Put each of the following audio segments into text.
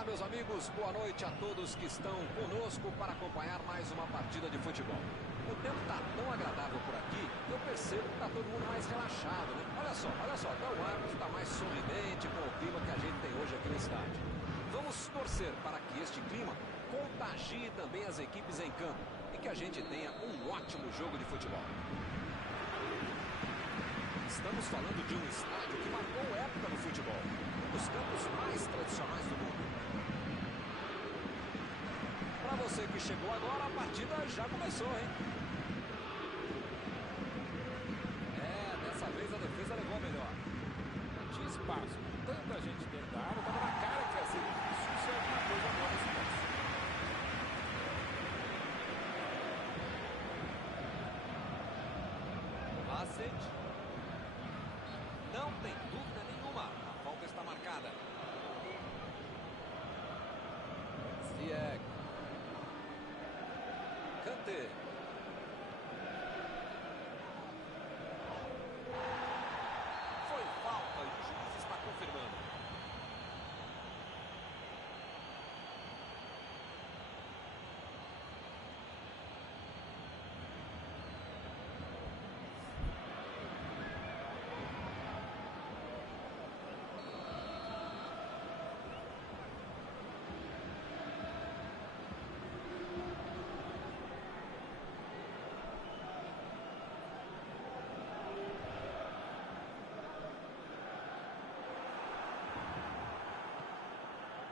Olá, meus amigos, boa noite a todos que estão conosco para acompanhar mais uma partida de futebol. O tempo está tão agradável por aqui que eu percebo que está todo mundo mais relaxado, né? Olha só, até o árbitro está mais sorridente com o clima que a gente tem hoje aqui no estádio. Vamos torcer para que este clima contagie também as equipes em campo e que a gente tenha um ótimo jogo de futebol. Estamos falando de um estádio que marcou época no futebol, um dos campos mais tradicionais do mundo. Para você que chegou agora, a partida já começou, hein? Dessa vez a defesa levou a melhor. Não tinha espaço, tanta gente dentro da área, estava na cara que ia ser difícil ser alguma coisa agora nesse lance. Kovacic. Não tem dúvida nenhuma, a falta está marcada. Ziyech. Kanté. Foi falta e o juiz está confirmando.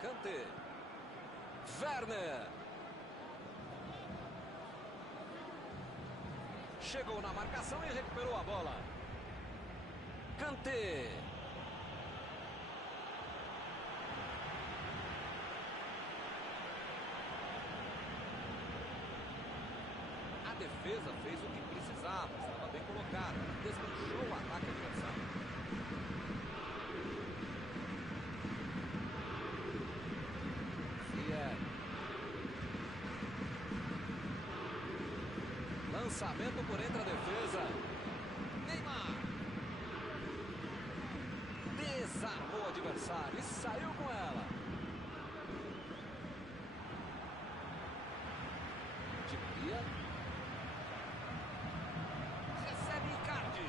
Kanté. Werner. Chegou na marcação e recuperou a bola. Kanté. A defesa fez o que precisava, estava bem colocado, desmanchou o ataque adversário. Lançamento por entre a defesa. Neymar. Desarmou o adversário e saiu com ela. Di Maria. Recebe Icardi.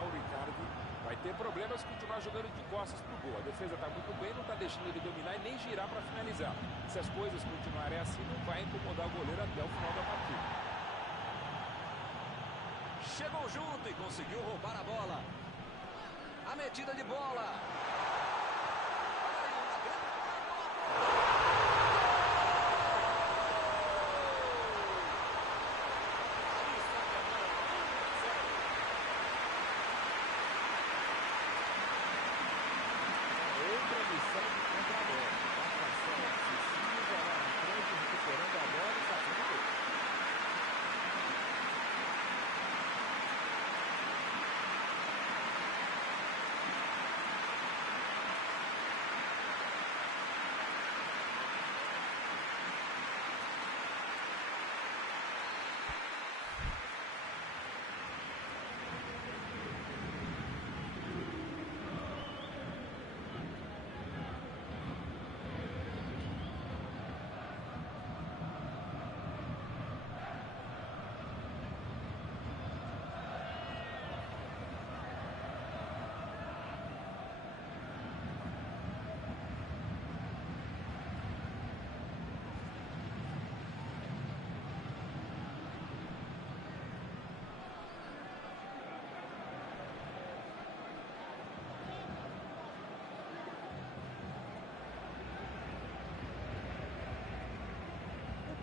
O Icardi vai ter problemas se continuar jogando de costas pro gol. A defesa está muito bem, não está deixando ele dominar e nem girar para finalizar. Se as coisas continuarem assim, não vai incomodar o goleiro até o final da partida. Chegou junto e conseguiu roubar a bola. A metida de bola. Olha aí, uma grande... Outra missão de contra-bola. Marcação excessiva lá na frente, recuperando a bola e fazendo gol.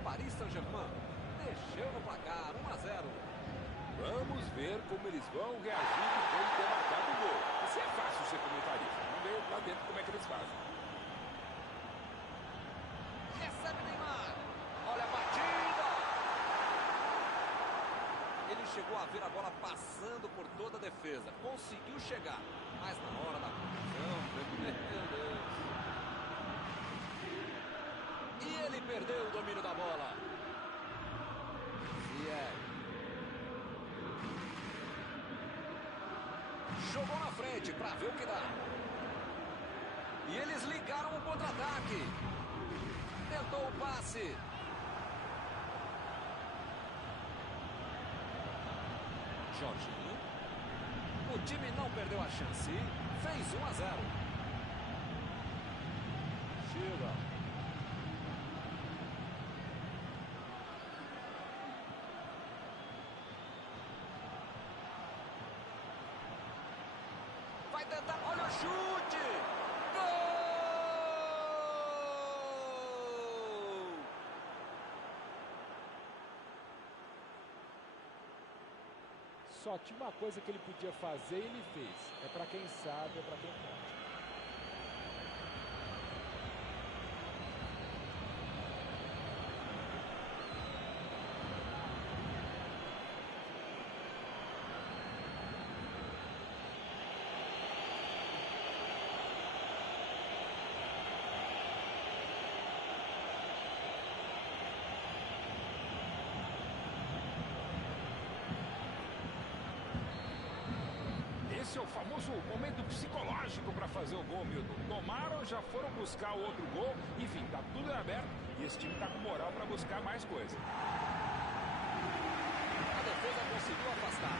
Paris Saint-Germain mexeu no placar, 1-0. Vamos ver como eles vão reagir depois de ter marcado o gol. Isso é fácil ser comentarista. Vamos ver lá dentro como é que eles fazem. Recebe Neymar. Olha a batida. Ele chegou a ver a bola passando por toda a defesa. Conseguiu chegar. Mas na hora da conclusão, meu Deus. E ele perdeu o domínio da bola. Ziyech. Jogou na frente para ver o que dá. E eles ligaram o contra-ataque. Tentou o passe. Jorginho. O time não perdeu a chance. Fez 1-0. Chega. Vai tentar, olha o chute! Gol! Só tinha uma coisa que ele podia fazer e ele fez. É para quem sabe, é para quem pode. Esse é o famoso momento psicológico para fazer o gol, Milton. Tomaram, já foram buscar o outro gol. Enfim, tá tudo aberto e esse time tá com moral para buscar mais coisa. A defesa conseguiu afastar.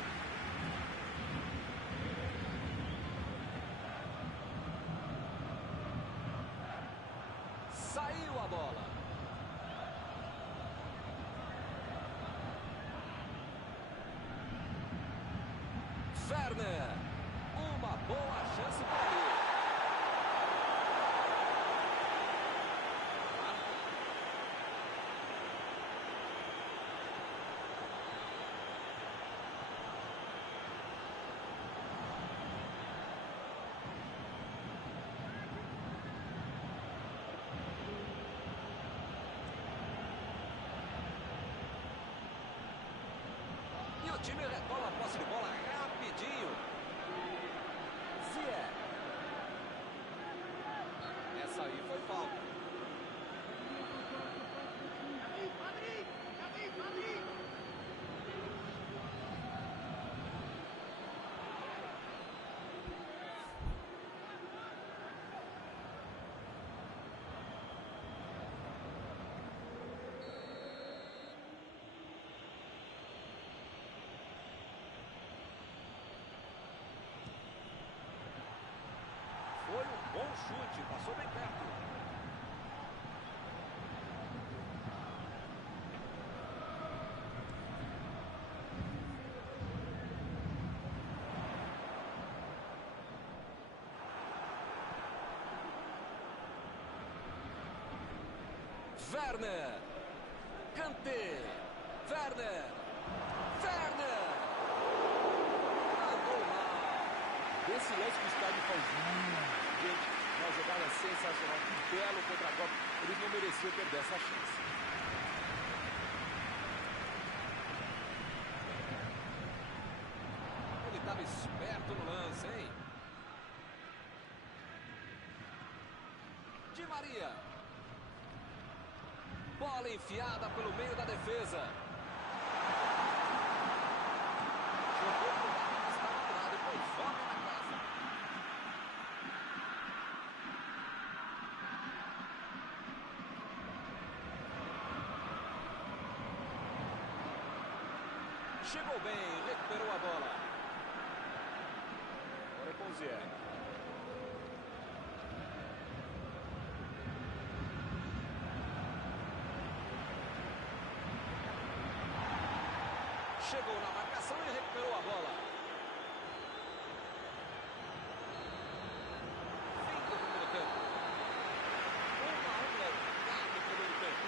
Saiu a bola. Werner. Uma boa chance para ele. E o time retoma a posse de bola rapidinho. Ziyech. Essa aí foi falta. Foi um bom chute, passou bem perto. Werner. Kanté. Werner. Werner. Mandou mal. Esse lance que o estádio faz. Gente, uma jogada sensacional. Que belo contra-golpe. Eles não mereciam perder essa chance. Ele estava esperto no lance, hein? Di Maria. Bola enfiada pelo meio da defesa. Jogou pro lado que estava do lado e foi fora na casa. Chegou bem, recuperou a bola. Agora é com o Ziyech. Chegou na marcação e recuperou a bola. Fim do primeiro tempo. 1-1 largado no primeiro tempo.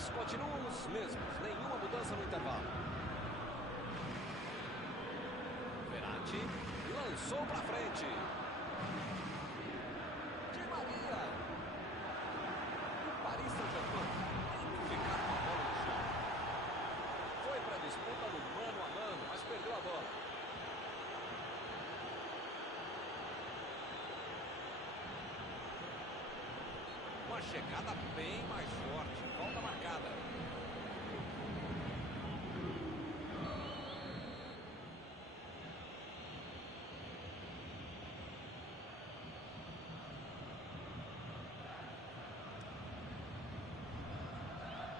placares continuam os mesmos. Nenhuma mudança no intervalo. Verratti lançou para frente. Di Maria. O Paris Saint-Germain tem que ficar com a bola no chão. Foi para a disputa no mano a mano, mas perdeu a bola. Uma chegada bem mais forte. Falta marcada.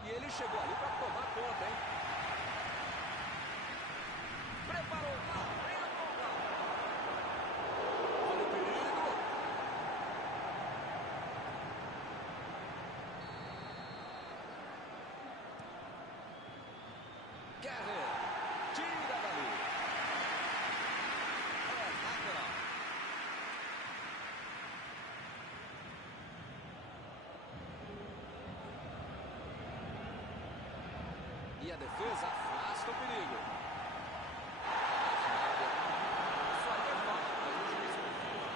E ele chegou ali para tomar conta, hein? Preparou mal. Vem a bola. Olha o perigo. Guerra. Tira dali. É lateral. E a defesa afasta o perigo. Isso aí é falta, mas o juiz confirma.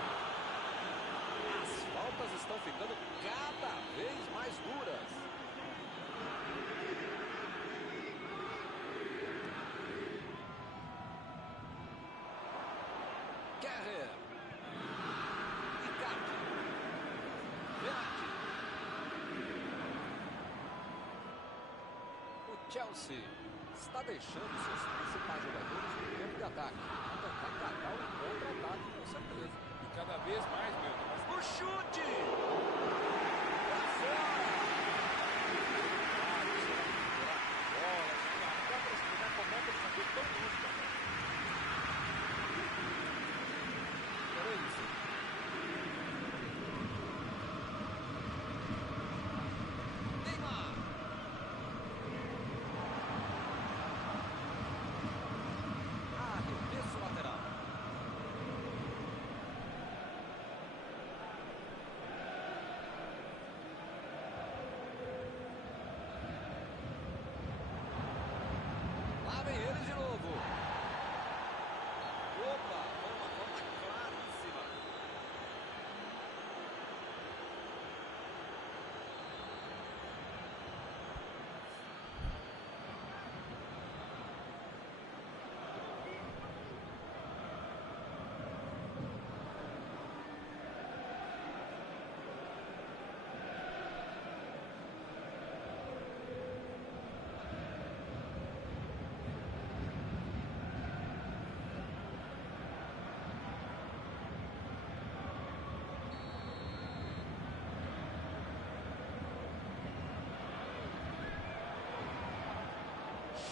As faltas estão ficando cada vez mais duras. Guerra. Icardi. Verratti. O Chelsea está deixando seus principais jogadores no campo de ataque. Vai tentar catar o contra-ataque, com certeza. E cada vez mais, Milton. Mas O chute! Pra fora! não dá para explicar como é que ele saiu tão justo. Florenzi. Neymar. Arremesso lateral. Lá vem ele de novo. Opa, foi uma falta claríssima.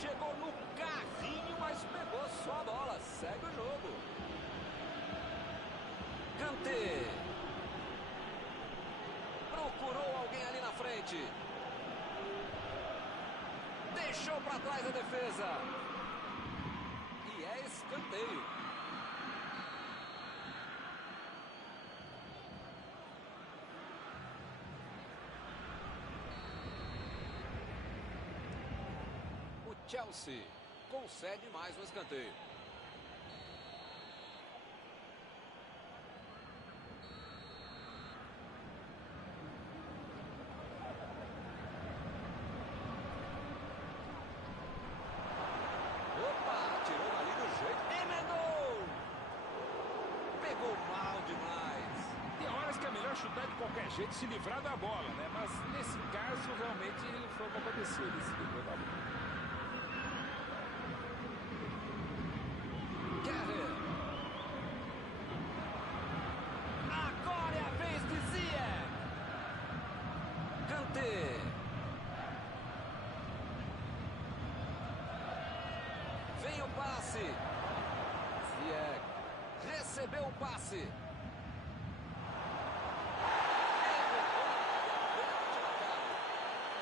Chegou no carrinho, mas pegou só a bola. Segue o jogo. Kanté. Procurou alguém ali na frente. Deixou para trás a defesa. E é escanteio. Chelsea concede mais um escanteio. Opa, tirou ali do jeito. Emendou! Pegou mal demais. Tem horas que é melhor chutar de qualquer jeito e se livrar da bola, né? Mas nesse caso, realmente, foi o que aconteceu. Ele se livrou da bola. Agora é a vez de Ziyech. Kanté. Vem o passe. Ziyech recebeu o passe.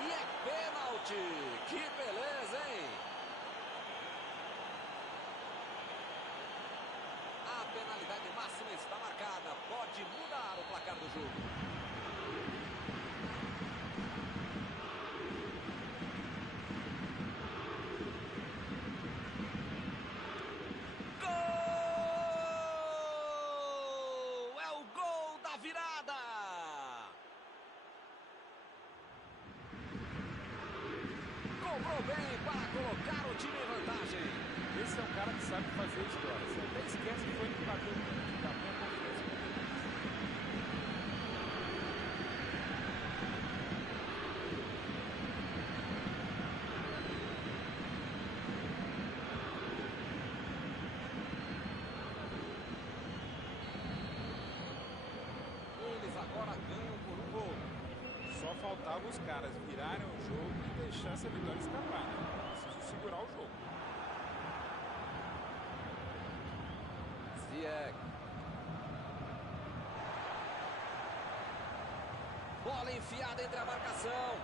E é pênalti. Que beleza, hein? A penalidade máxima está marcada. Pode mudar o placar do jogo. Cobrou bem para colocar o time em vantagem. Esse é um cara que sabe fazer história. Você até esquece que foi ele que bateu o pênalti. Tamanha confiança que ele tem. Eles agora ganham por um gol. Só faltava os caras virarem o jogo e deixar essa vitória escapar, né? Preciso segurar o jogo. Ziyech. Bola enfiada entre a marcação.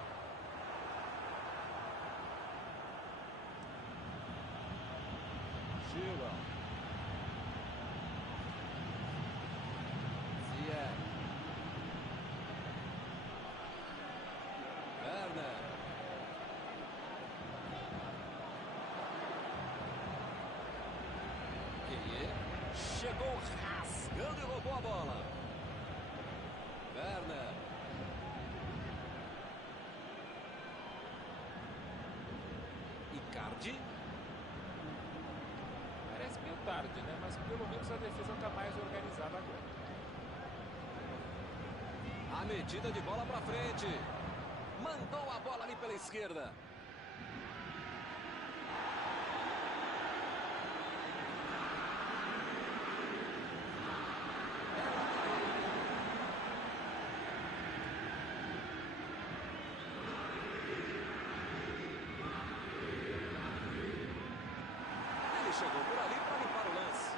Gira. Ziyech. Werner. Gueye. Chegou rasgando e roubou a bola. Werner. Icardi. Parece meio tarde, né? Mas pelo menos a defesa está mais organizada agora. A medida de bola para frente. Mandou a bola ali pela esquerda. Ele chegou por ali para limpar o lance.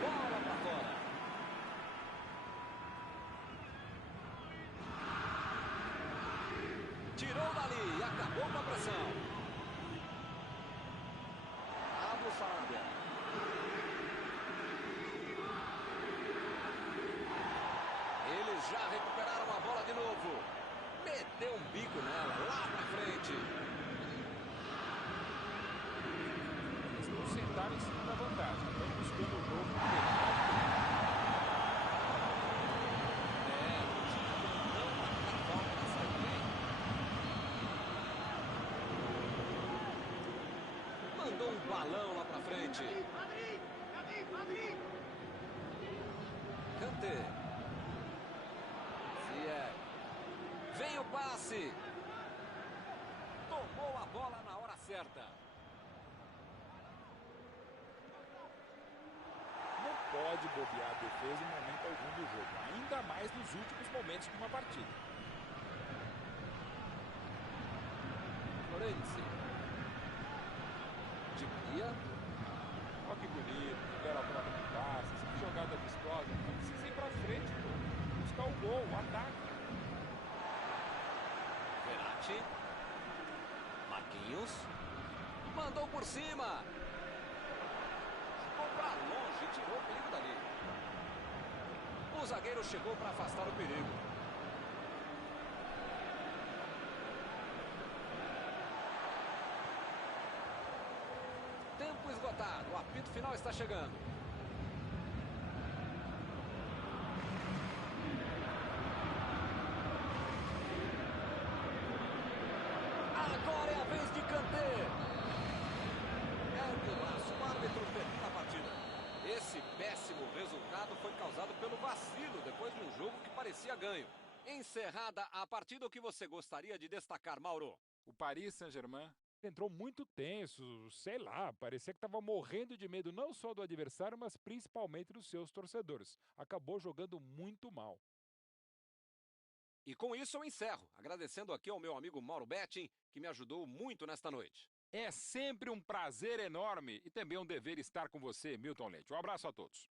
Bola para fora. Tirou dali e acabou com a pressão. Pablo Sarabia. Eles já recuperaram a bola de novo. Meteu um bico nela, lá pra frente. Eles não sentaram em cima da vantagem. Estão buscando o jogo. Não marcar falta na saída, hein? Mandou um balão lá pra frente. Kanté. Ziyech. Vem o passe. Tomou a bola na hora certa. Não pode bobear a defesa em momento algum do jogo. Ainda mais nos últimos momentos de uma partida. Florenzi. Di Maria. Olha que bonito, que bela troca de passes, que jogada vistosa. Não precisa ir pra frente, pô. Buscar o gol, o ataque. Verratti. Marquinhos. Mandou por cima. Ficou pra longe e tirou o perigo dali. O zagueiro chegou para afastar o perigo. Tempo esgotado. O apito final está chegando. Agora é a vez de Kanté. Ergue o braço, o árbitro termina a partida. Esse péssimo resultado foi causado pelo vacilo depois de um jogo que parecia ganho. Encerrada a partida, o que você gostaria de destacar, Mauro? O Paris Saint-Germain entrou muito tenso, sei lá, parecia que estava morrendo de medo não só do adversário, mas principalmente dos seus torcedores. Acabou jogando muito mal. E com isso eu encerro, agradecendo aqui ao meu amigo Mauro Betting, que me ajudou muito nesta noite. É sempre um prazer enorme e também um dever estar com você, Milton Leite. Um abraço a todos.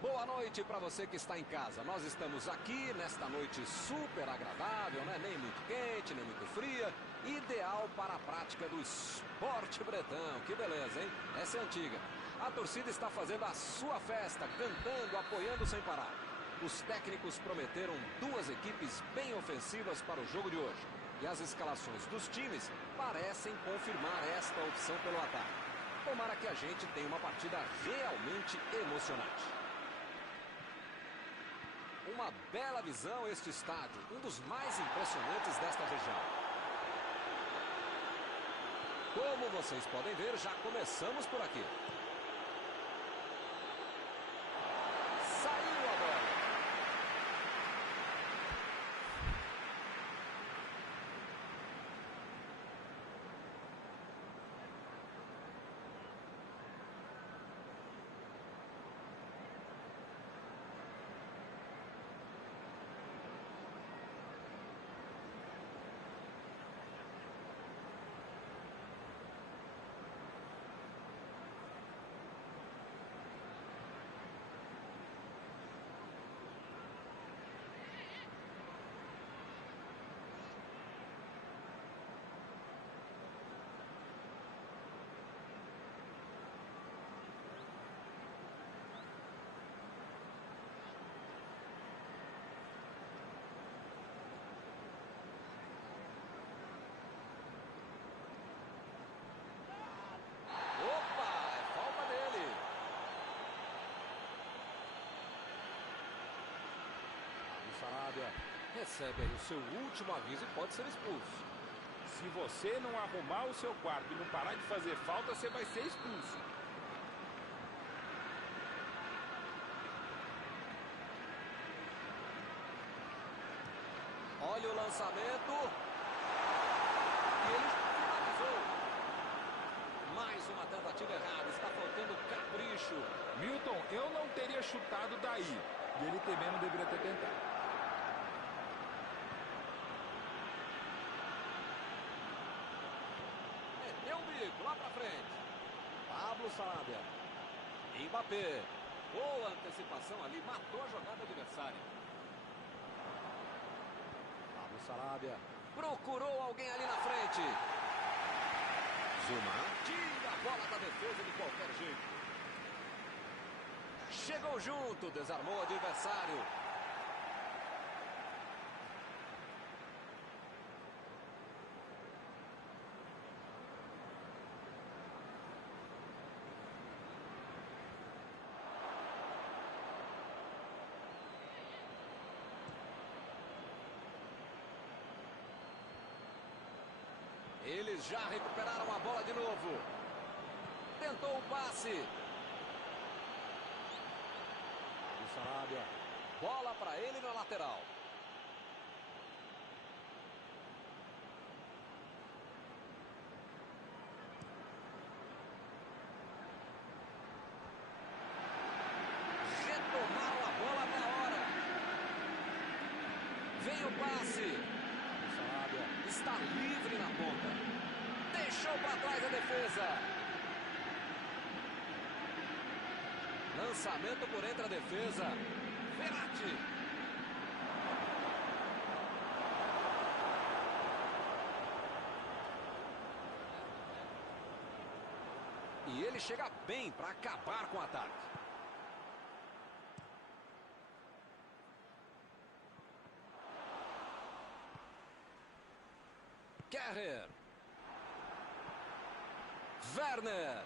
Boa noite para você que está em casa. Nós estamos aqui nesta noite super agradável, né? Nem muito quente, nem muito fria. Ideal para a prática do esporte bretão. Que beleza, hein? Essa é antiga. A torcida está fazendo a sua festa, cantando, apoiando sem parar. Os técnicos prometeram duas equipes bem ofensivas para o jogo de hoje. E as escalações dos times parecem confirmar esta opção pelo ataque. Tomara que a gente tenha uma partida realmente emocionante. Uma bela visão este estádio, um dos mais impressionantes desta região. Como vocês podem ver, já começamos por aqui. Saiu a bola. Sarabia recebe aí o seu último aviso e pode ser expulso. Se você não arrumar o seu quarto e não parar de fazer falta, você vai ser expulso. Olha o lançamento. E ele finalizou. Mais uma tentativa errada. Está faltando capricho. Milton, eu não teria chutado daí. E ele também não deveria ter tentado. Meteu o bico lá pra frente. Pablo Sarabia. Mbappé. Boa antecipação ali. Matou a jogada adversária. Pablo Sarabia. Procurou alguém ali na frente. Zuma. Tira a bola da defesa de qualquer jeito. Chegou junto. Desarmou o adversário. Eles já recuperaram a bola de novo. Tentou o passe. O Sarabia. Bola para ele na lateral. Retomaram a bola na hora. Vem o passe. Está livre na ponta. Deixou para trás a defesa. Lançamento por entre a defesa. Verratti. E ele chega bem para acabar com o ataque. Kehrer. Werner.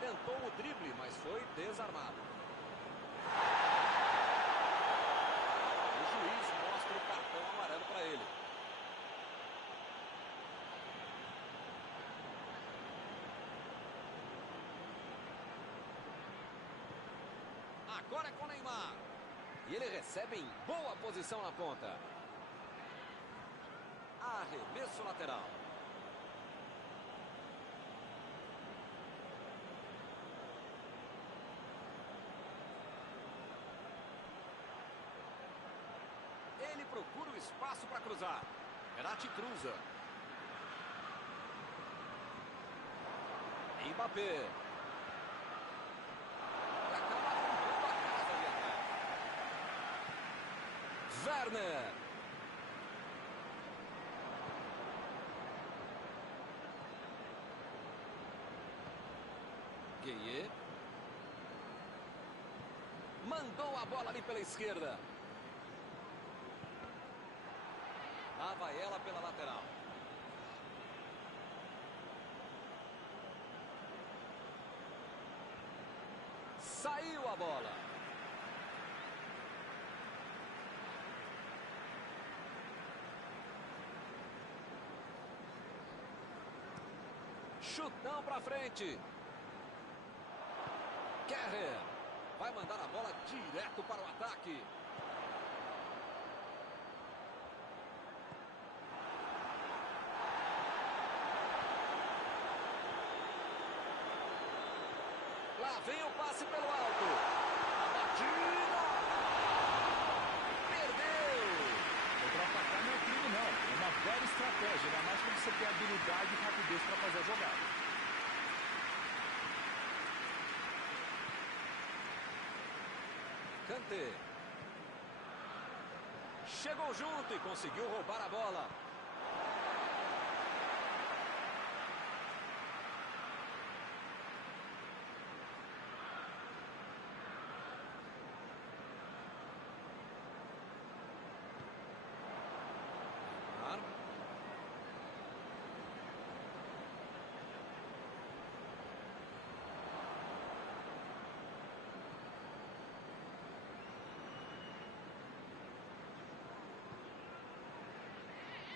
Tentou o drible, mas foi desarmado. O juiz mostra o cartão amarelo para ele. Agora é com o Neymar. E ele recebe em boa posição na ponta. Arremesso lateral. Ele procura o espaço para cruzar. Verratti cruza. Mbappé. E acaba arrumando a casa ali atrás. Werner. Gueye. Mandou a bola ali pela esquerda. Lá vai ela pela lateral. Saiu a bola. Chutão pra frente. Kerrer vai mandar a bola direto para o ataque. Lá vem o passe pelo alto. A batida. Perdeu. Contra-atacar não é crime, não. É uma velha estratégia, ainda mais quando você tem habilidade e rapidez para fazer a jogada. Kanté. Chegou junto e conseguiu roubar a bola.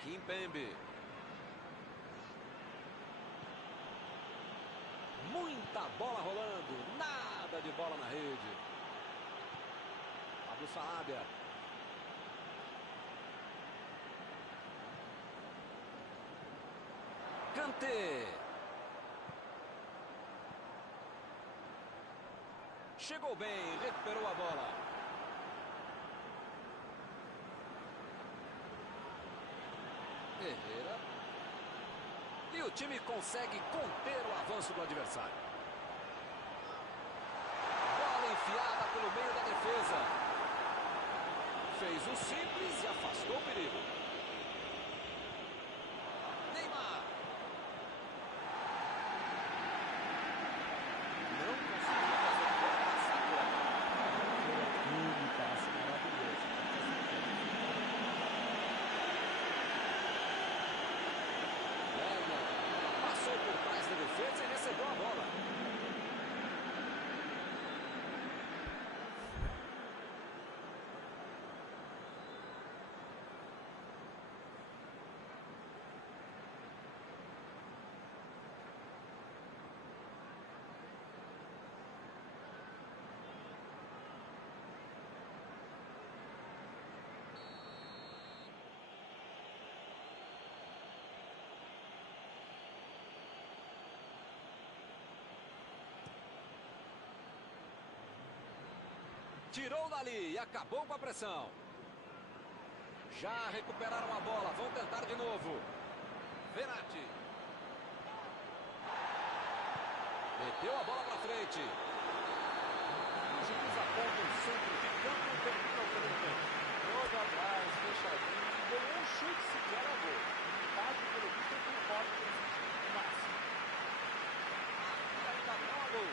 Kimpembe. Muita bola rolando. Nada de bola na rede. Pablo Sarabia. Kanté. Chegou bem, recuperou a bola. Herrera. E o time consegue conter o avanço do adversário. Bola enfiada pelo meio da defesa. Fez o simples e afastou o perigo. Neymar. Não conseguiu fazer o gol passar agora. Passe maravilhoso. Passou por trás da defesa e recebeu a bola. Tirou dali e acabou com a pressão. Já recuperaram a bola, vão tentar de novo. Verratti. Meteu a bola para frente. O juiz aponta o centro de campo e termina o primeiro tempo. Todo atrás, fechadinho, deu um chute sequer a gol. Empate pelo visto com o Porto no máximo. E ainda não há gol.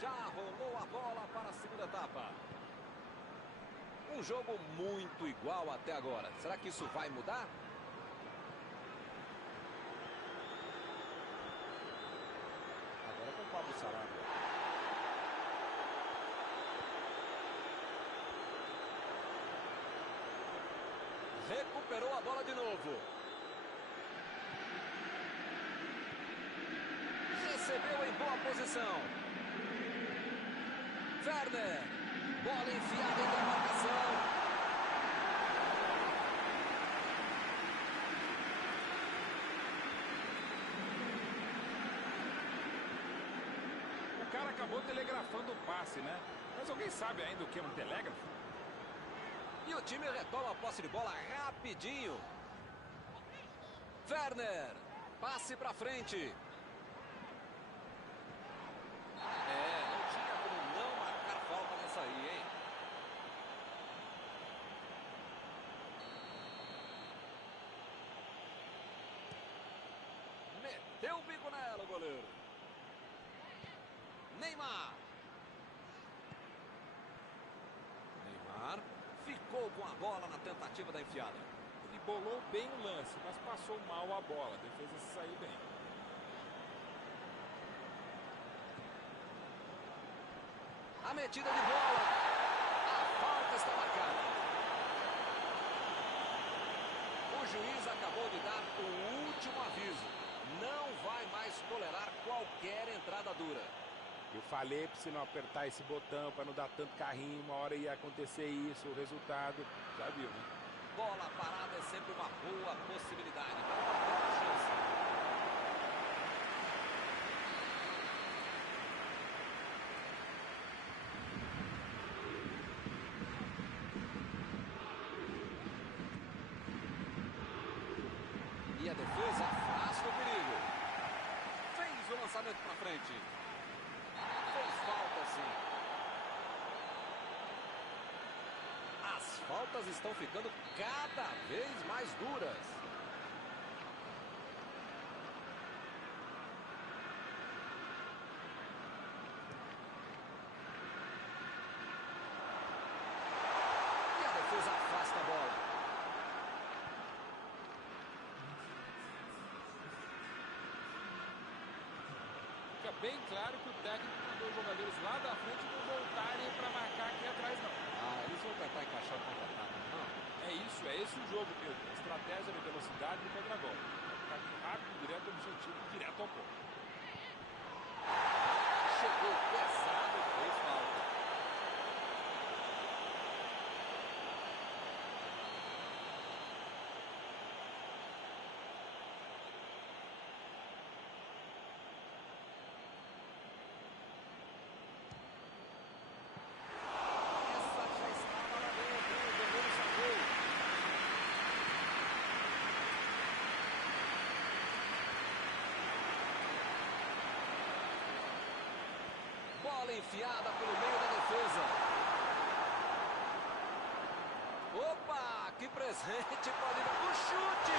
Já rolou a bola para a segunda etapa. Um jogo muito igual até agora. Será que isso vai mudar? Agora com o Pablo Sarabia. Recuperou a bola de novo. Recebeu em boa posição. Werner. Bola enfiada entre a marcação. O cara acabou telegrafando o passe, né? Mas alguém sabe ainda o que é um telégrafo? E o time retoma a posse de bola rapidinho. Werner. Passe pra frente. Não tinha como não marcar falta nessa aí, hein? Meteu o bico nela, o goleiro. Neymar. Neymar ficou com a bola na tentativa da enfiada. Ele bolou bem o lance, mas passou mal a bola. A defesa saiu bem. A metida de bola. A falta está marcada. O juiz acabou de dar o último aviso. Não vai mais tolerar qualquer entrada dura. Eu falei para você não apertar esse botão, para não dar tanto carrinho. Uma hora ia acontecer isso, o resultado. Já viu, né? Bola parada é sempre uma boa possibilidade para uma boa chance. E a defesa afasta o perigo. Fez o lançamento para frente. Fez falta, sim. As faltas estão ficando cada vez mais duras. E a defesa afasta a bola. Fica bem claro que o técnico mandou os jogadores lá da frente não voltarem para marcar aqui atrás, não. Eles vão tentar encaixar o contra-ataque, não? É isso, é esse o jogo mesmo. Estratégia de velocidade e contra-golpe. Ataque rápido, direto ao objetivo, direto ao ponto. Chegou pesado e fez falta. Essa já estava lá dentro, o goleiro sacou. Bola enfiada pelo meio da defesa. Opa, que presente pode dar. O chute!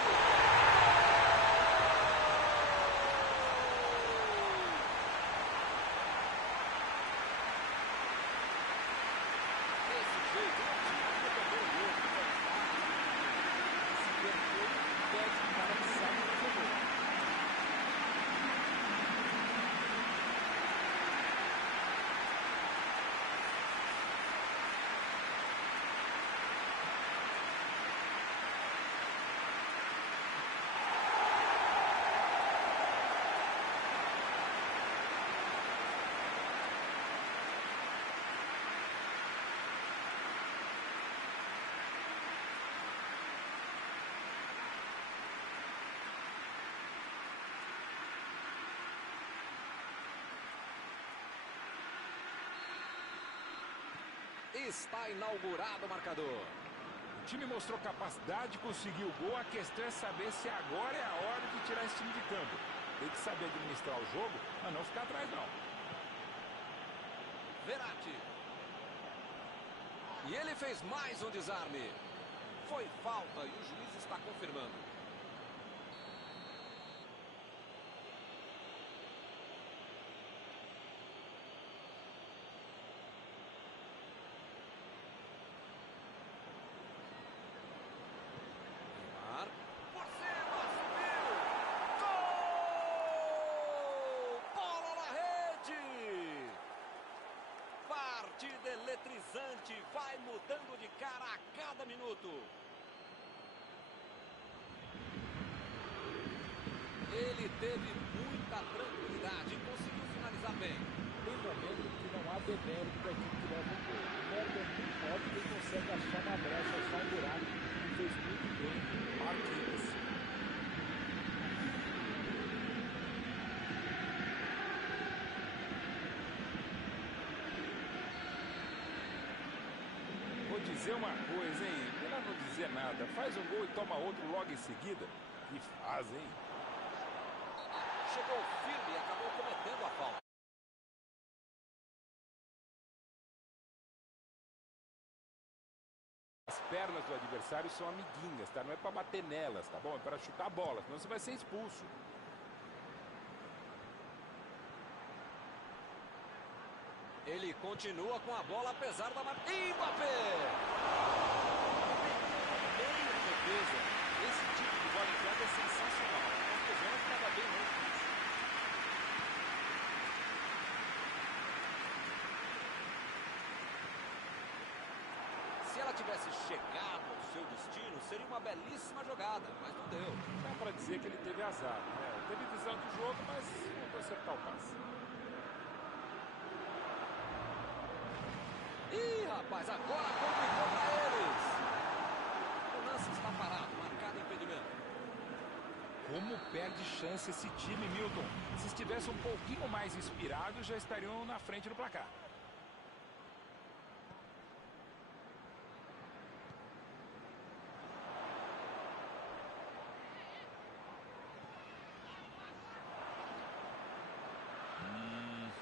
Desse jeito, não tinha como perder o gol. Se perder, pede o cara que sabe fazer gol. Está inaugurado o marcador. O time mostrou capacidade, conseguiu o gol. A questão é saber se agora é a hora de tirar esse time de campo. Tem que saber administrar o jogo, mas não ficar atrás, não. Verratti. E ele fez mais um desarme. Foi falta e o juiz está confirmando. eletrizante, vai mudando de cara a cada minuto. Ele teve muita tranquilidade e conseguiu finalizar bem. Tem momento que não há demérito da equipe que leva um gol. O mérito é muito maior que quem consegue achar uma brecha, achar um buraco, e fez muito bem Marquinhos. Vou dizer uma coisa, hein? Melhor não dizer nada. Faz um gol e toma outro logo em seguida. Que faz, hein? Chegou firme e acabou cometendo a falta. As pernas do adversário são amiguinhas, tá? Não é para bater nelas, tá bom? É para chutar a bola, senão você vai ser expulso. Ele continua com a bola apesar da marca. Mbappé! Meia defesa. Esse tipo de bola enfiada é sensacional. A confusão estava bem longe disso. Se ela tivesse chegado ao seu destino, seria uma belíssima jogada, mas não deu. Dá para dizer que ele teve azar, né? Teve visão de jogo, mas não vai acertar o passe. Ih, rapaz, agora complicou para eles. O lance está parado, marcado impedimento. Como perde chance esse time, Milton. Se estivesse um pouquinho mais inspirado, já estariam na frente do placar.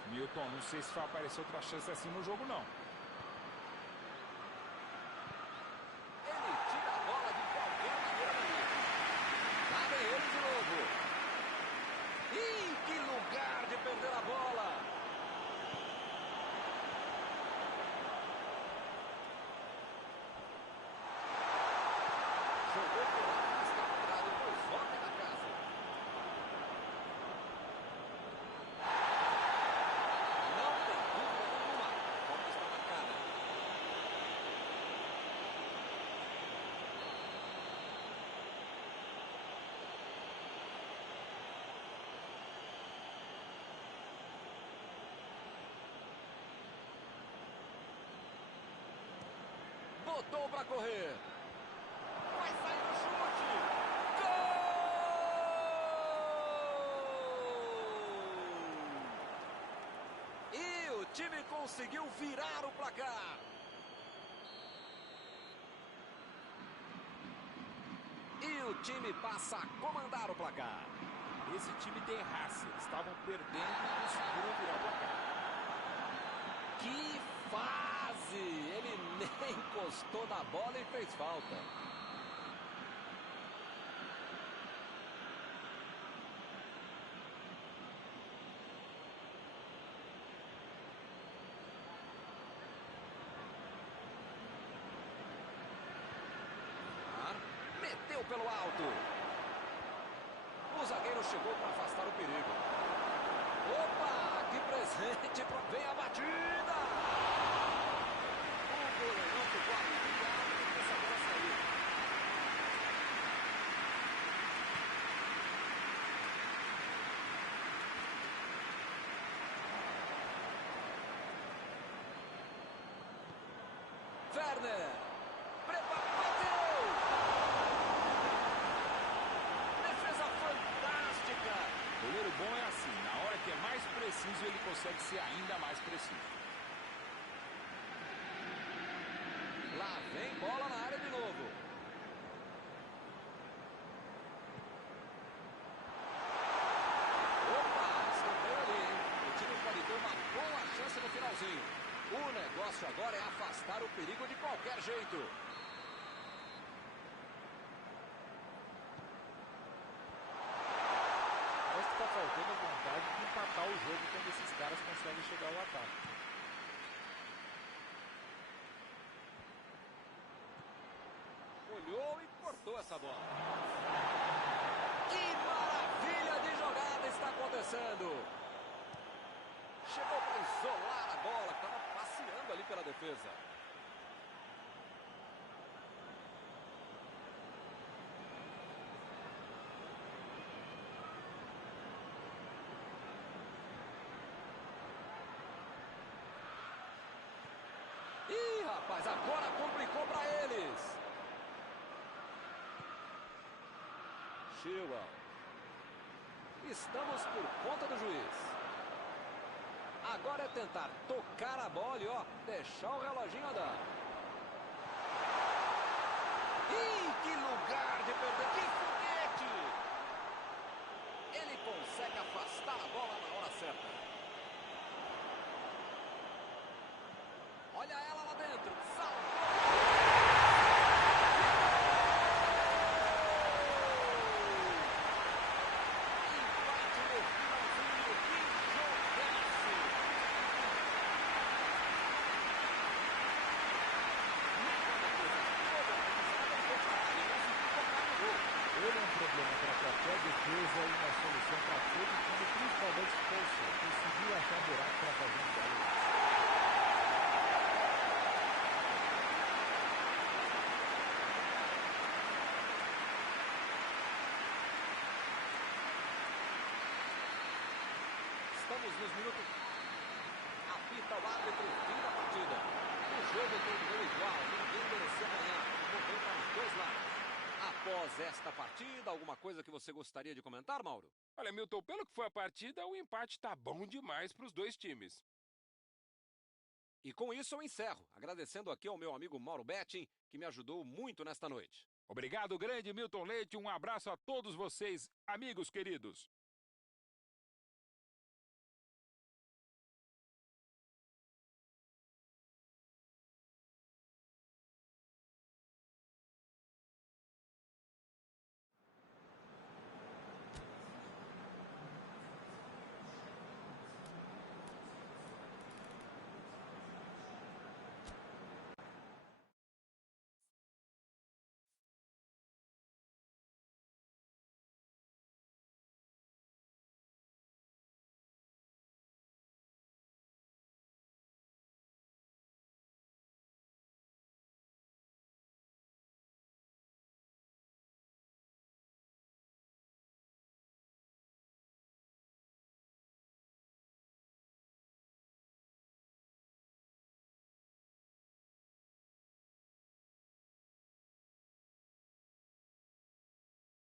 Milton, não sei se vai aparecer outra chance assim no jogo, não. Ele tira a bola de qualquer maneira dali. Lá vem ele de novo. Ih, que lugar de perder a bola. Jogou pela pista quadrada e foi volta da casa. Não tem dúvida nenhuma. A falta está marcada. Botou para correr. Vai sair o chute. Gol! E o time conseguiu virar o placar. E o time passa a comandar o placar. Esse time tem raça. Eles estavam perdendo e conseguiram virar o placar. Que fase! Ele nem encostou na bola e fez falta. Meteu pelo alto. O zagueiro chegou para afastar o perigo. Opa, que presente! Vem a batida! O goleirão ficou aliviado com essa bola sair. Werner! Bateu! Defesa fantástica! Goleiro bom é assim, na hora que é mais preciso, ele consegue ser ainda mais preciso. Lá vem bola na área de novo. Opa, escanteio ali, hein? O time pode ter uma boa chance no finalzinho. O negócio agora é afastar o perigo de qualquer jeito. Parece que está faltando vontade de empatar o jogo quando esses caras conseguem chegar ao ataque. Olhou e cortou essa bola. Que maravilha de jogada está acontecendo. Chegou para isolar a bola, que estava passeando ali pela defesa. Ih, rapaz, agora complicou para eles. Chilwell. Estamos por conta do juiz. Agora é tentar tocar a bola e, ó, deixar o reloginho andar. Ih, que lugar de perder, que foguete! Ele consegue afastar a bola na hora certa. Olha ela lá dentro, salvou! Empate no finalzinho, que jogaço! Nem a defesa toda organizada foi para a área e conseguiu tocar no gol. Ele é um problema para qualquer defesa e uma solução para todo time, principalmente força. Conseguiu achar buraco para fazer um gol. Estamos nos minutos. Apita o árbitro, fim da partida. O jogo terminou igual, ninguém merecia ganhar. Morreu para os dois lados. Após esta partida, alguma coisa que você gostaria de comentar, Mauro? Olha, Milton, pelo que foi a partida, o empate tá bom demais para os dois times. E com isso eu encerro, agradecendo aqui ao meu amigo Mauro Betting, que me ajudou muito nesta noite. Obrigado, grande Milton Leite. Um abraço a todos vocês, amigos queridos.